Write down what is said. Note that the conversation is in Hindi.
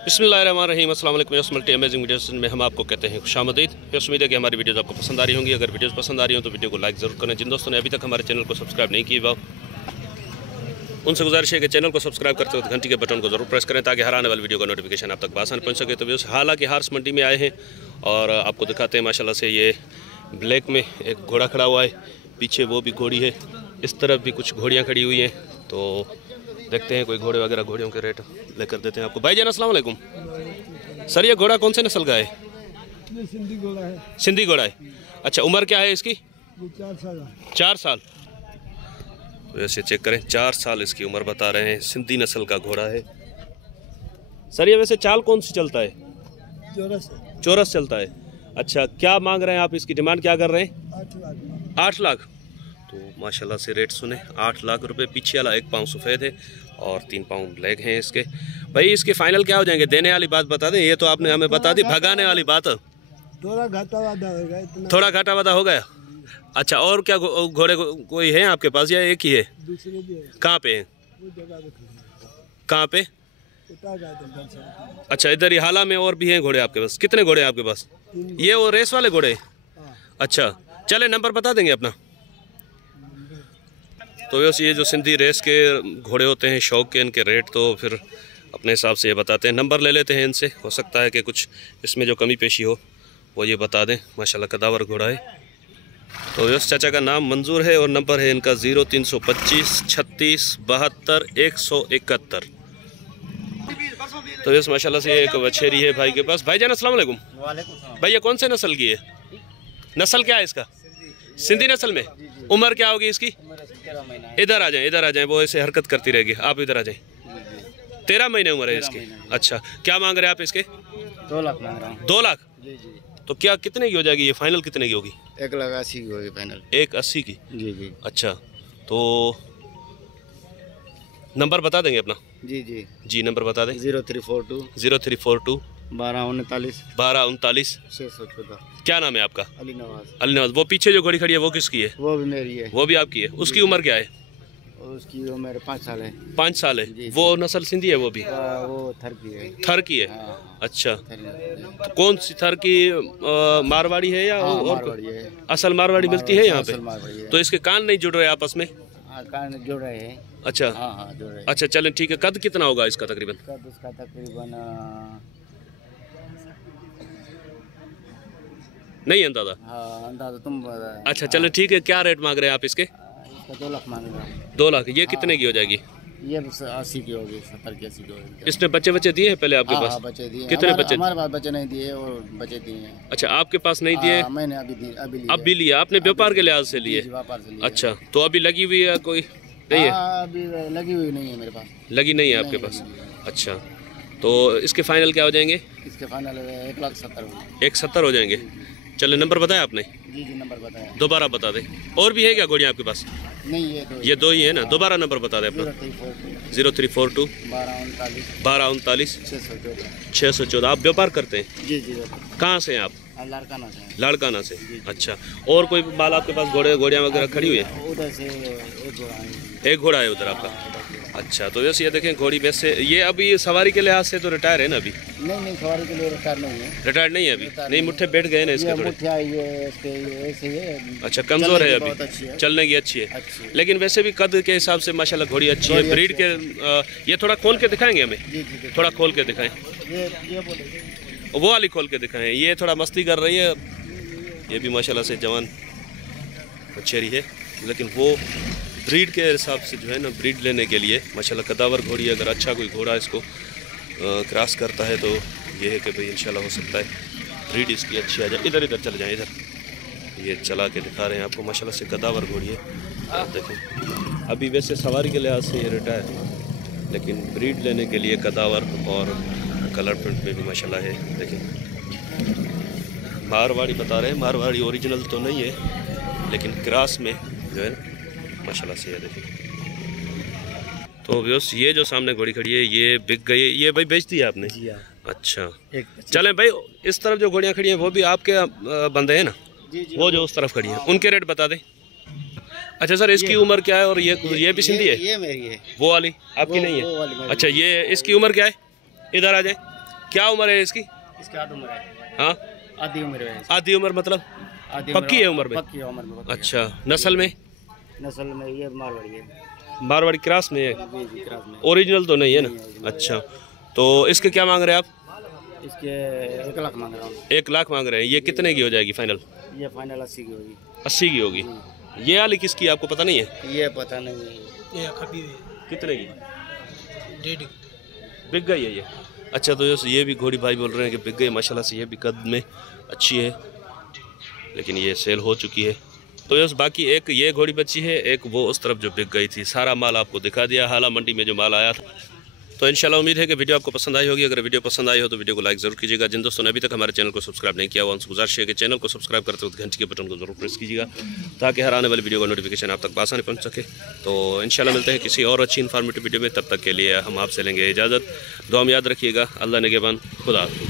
बिस्मिल्लाहिर्रहमानिर्रहीम। अस्सलाम वालेकुम। यस मल्टी अमेजिंग वीडियोस में हम आपको कहते हैं खुशामदीद। उम्मीद है कि हमारी वीडियोस आपको पसंद आ रही होंगी। अगर वीडियोस पसंद आ रही हो तो वीडियो को लाइक ज़रूर करें। जिन दोस्तों ने अभी तक हमारे चैनल को सब्सक्राइब नहीं किया उनसे गुजारिश है कि चैनल को सब्सक्राइब करते वक्त घंटी के बटन को जरूर प्रेस करें ताकि हर आने वाली वीडियो का नोटिफिकेशन आप तक आसान पहुँच सके। तो व्यूअर्स, हालांकि हार्स मंडी में आए हैं और आपको दिखाते हैं माशाल्लाह से ये ब्लैक में एक घोड़ा खड़ा हुआ है, पीछे वो भी घोड़ी है, इस तरफ भी कुछ घोड़ियाँ खड़ी हुई हैं। तो देखते हैं कोई घोड़े वगैरह घोड़ियों के रेट लेकर देते हैं आपको। भाईजान अस्सलाम वालेकुम। सर ये घोड़ा कौन से नस्ल का है? ये सिंधी घोड़ा है। सिंधी घोड़ा है। अच्छा, उम्र क्या है इसकी? 4 साल। 4 साल। वैसे चेक करें, 4 साल इसकी उम्र बता रहे हैं। सिंधी नस्ल का घोड़ा है। सर ये वैसे चाल कौन सी चलता है? चौरस चलता है। अच्छा, क्या मांग रहे हैं आप? इसकी डिमांड क्या कर रहे हैं? 8 लाख। 8 लाख। तो माशाल्लाह से रेट सुने, 8 लाख रुपए। पीछे वाला 1 पाँव सफ़ेद है और 3 पाँव लेग हैं इसके। भाई इसके फाइनल क्या हो जाएंगे? देने वाली बात बता दें, ये तो आपने हमें बता दी, भगाने वाली बात। थोड़ा घाटा वादा होगा इतना। थोड़ा घाटा वादा हो गया। अच्छा, और क्या घोड़े कोई है आपके पास या एक ही है? दूसरे भी है। कहाँ पे है? वो जगह पे खड़ा कहाँ पे? है। अच्छा, इधर ही हाला में और भी हैं घोड़े आपके पास? कितने घोड़े हैं आपके पास? ये वो रेस वाले घोड़े? अच्छा, चले नंबर बता देंगे अपना। तो वैसे ये जो सिंधी रेस के घोड़े होते हैं, शौक के, इनके रेट तो फिर अपने हिसाब से ये बताते हैं। नंबर ले लेते हैं इनसे, हो सकता है कि कुछ इसमें जो कमी पेशी हो वो ये बता दें। माशाल्लाह कदावर घोड़ा है। तो यस चाचा का नाम मंजूर है और नंबर है इनका 0325 36 72 171। तो यस माशाल्लाह से एक बछेरी है भाई के पास। भाईजान अस्सलाम वालेकुम। भाई ये कौन से नस्ल की है? नस्ल क्या है इसका? सिंधी नस्ल में। उम्र क्या होगी इसकी? इधर आ जाएं, इधर आ जाएं, वो ऐसे हरकत करती रहेगी। आप इधर आ जाएं। 13 महीने उम्र है इसकी। अच्छा, क्या मांग रहे हैं आप इसके? 2 लाख मांग रहा हूँ। 2 लाख। जी जी। तो क्या कितने की हो जाएगी ये? फाइनल कितने की होगी? 1,80,000 की होगी फाइनल। 1,80 की। जी जी। अच्छा, तो नंबर बता देंगे अपना? जी जी जी, नंबर बता दें। 0342 0342 1239 1239 614। क्या नाम है आपका? अली नवाज। अली नवाज। वो पीछे जो घोड़ी खड़ी है वो किसकी है? वो भी मेरी है। वो भी आपकी है। उसकी उम्र क्या है? और उसकी उम्र 5 साल है। 5 साल है। जी, वो नस्ल सिंधी है वो भी? वो थर की है। थर की है। हाँ। अच्छा, थर तो कौन सी थर की? मारवाड़ी है या हाँ, और मारवाड़ी है। असल मारवाड़ी मिलती है यहाँ पे? असल मारवाड़ी है। तो इसके कान नहीं जुड़ रहे आपस में? हाँ, कान जोड़ रहे हैं। अच्छा। हाँ हाँ जोड़ रहे हैं। अच्छा चलें, ठीक है। कद कितना होगा इसका तकरीबन? कद उसका तकरीबन नहीं अंदाजा? हाँ अंदाजा तुम बता। अच्छा चलें, ठीक है। क्या रेट मांग रहे हैं आप इसके? इसका 2 लाख मांग रहा हूँ। 2 लाख। ये कितने की हो जाएगी? ये 80 की होगी, 70 की 80 की होगी। इसने बच्चे दिए हैं पहले आपके हाँ, पास? हाँ, बच्चे दिए। कितने बच्चे? हमारे पास बच्चे नहीं दिए और बच्चे दिए हैं। अच्छा, आपके पास नहीं दिए? मैंने अभी दिए, अभी लिए। अब भी लिया आपने? व्यापार के लिहाज से लिए? व्यापार से लिए। अच्छा, तो अभी लगी हुई है कोई? नहीं है अभी लगी हुई नहीं है मेरे पास। लगी नहीं है आपके पास? अच्छा, तो इसके फाइनल क्या हो जाएंगे? इसके फाइनल 1,70,000 1,70 हो जाएंगे। चले, नंबर बताया आपने? जी जी नंबर बताया। दोबारा बता दें। और भी है क्या घोड़ियाँ आपके पास? नहीं ये 2 ही है ना? दोबारा नंबर बता दें अपना। 0342 1239 614। आप व्यापार करते हैं? जी जी। कहाँ से हैं आप? लाड़काना से। लाड़काना से। अच्छा, और कोई माल आपके पास? घोड़ियाँ वगैरह खड़ी हुई है? उधर से एक घोड़ा है। एक घोड़ा है उधर आपका? अच्छा, तो वैसे ये देखें घोड़ी वैसे ये अभी सवारी के लिहाज से तो रिटायर है ना अभी? नहीं सवारी के लिए रिटायर नहीं है। रिटायर नहीं है अभी? नहीं, मुट्ठे बैठ गए ना इसके थोड़े? मुठिया ये ऐसे है। अच्छा, कमजोर है अभी? अच्छी है। चलने की अच्छी है। अच्छी है। लेकिन वैसे भी कद के हिसाब से माशाल्लाह घोड़ी अच्छी है। ब्रीड के ये थोड़ा खोल के दिखाएंगे हमें? जी जी। थोड़ा खोल के दिखाएं। ये बोले वो वाली खोल के दिखाएं। ये थोड़ा मस्ती कर रही है। ये भी माशाल्लाह से जवान बछेरी है, लेकिन वो ब्रीड के हिसाब से जो है ना, ब्रीड लेने के लिए माशाल्लाह कदावर घोड़ी। अगर अच्छा कोई घोड़ा इसको क्रॉस करता है तो ये है कि भाई इंशाल्लाह हो सकता है ब्रीड इसकी अच्छी आ जाए। इधर इधर चले जाएं, इधर ये चला के दिखा रहे हैं आपको। माशाल्लाह से कदावर घोड़ी है। आप देखें, अभी वैसे सवारी के लिहाज से ये रिटायर है, लेकिन ब्रीड लेने के लिए कदावर और कलर प्रिंट में भी माशाल्लाह है। देखें, मारवाड़ी बता रहे हैं। मारवाड़ी ओरिजिनल तो नहीं है, लेकिन क्रॉस में जो है माशाल्लाह से है। देखिए, तो व्यूअर्स ये जो सामने घोड़ी खड़ी है ये बिक गई। ये भाई बेच दिया आपने? जी हाँ। अच्छा, चलें भाई, इस तरफ जो घोड़ियाँ खड़ी हैं वो भी आपके बंदे हैं ना? जी जी। वो जो उस तरफ खड़ी हैं उनके रेट बता दें। अच्छा सर, इसकी उम्र क्या है? और ये भी सिंधी है? ये मेरी है। वो वाली आपकी नहीं है? अच्छा, ये इसकी उम्र क्या है? इधर आ जाए। क्या उम्र है इसकी? इसकी आधी उम्र है। हाँ, आधी उम्र है। आधी उम्र मतलब आधी पक्की है उम्र में? पक्की है उम्र में, पक्की है। अच्छा, नस्ल में? नस्ल में ये मारवाड़ी है। मारवाड़ी क्रॉस में है? जी जी, क्रॉस में। ओरिजिनल तो नहीं है ना? अच्छा, तो इसके क्या मांग रहे हैं आप? इसके 1 लाख मांग रहा हूँ। 1 लाख मांग रहे हैं। ये कितने की हो जाएगी फाइनल? ये फाइनल 80 की होगी। 80 की होगी। ये वाली किसकी आपको पता नहीं है? ये पता नहीं है। ये खपी कितने की? 1.5 बिक गई है ये? अच्छा, तो ये भी घोड़ी भाई बोल रहे हैं कि बिक गई माशाल्लाह से। ये भी कद में अच्छी है, लेकिन ये सेल हो चुकी है। तो यस, बाकी एक ये घोड़ी बची है, एक वो उस तरफ जो बिक गई थी। सारा माल आपको दिखा दिया, हाला मंडी में जो माल आया था। तो इंशाल्लाह उम्मीद है कि वीडियो आपको पसंद आई होगी। अगर वीडियो पसंद आई हो तो वीडियो को लाइक ज़रूर कीजिएगा। जिन दोस्तों ने अभी तक हमारे चैनल को सब्सक्राइब नहीं किया हुआ, उनसे गुजारिश है कि चैनल को सब्सक्राइब करते वक्त घंटी के बटन को जरूर प्रेस कीजिएगा, ताकि हर आने वाली वीडियो का नोटिफिकेशन आप तक आसानी पहुंच सके। तो इंशाल्लाह मिलते हैं किसी और अच्छी इन्फॉर्मेटिव वीडियो में। तब तक के लिए हम आपसे लेंगे इजाज़त। दुआ में याद रखिएगा। अल्लाह निगहबान। खुदा हाफिज़।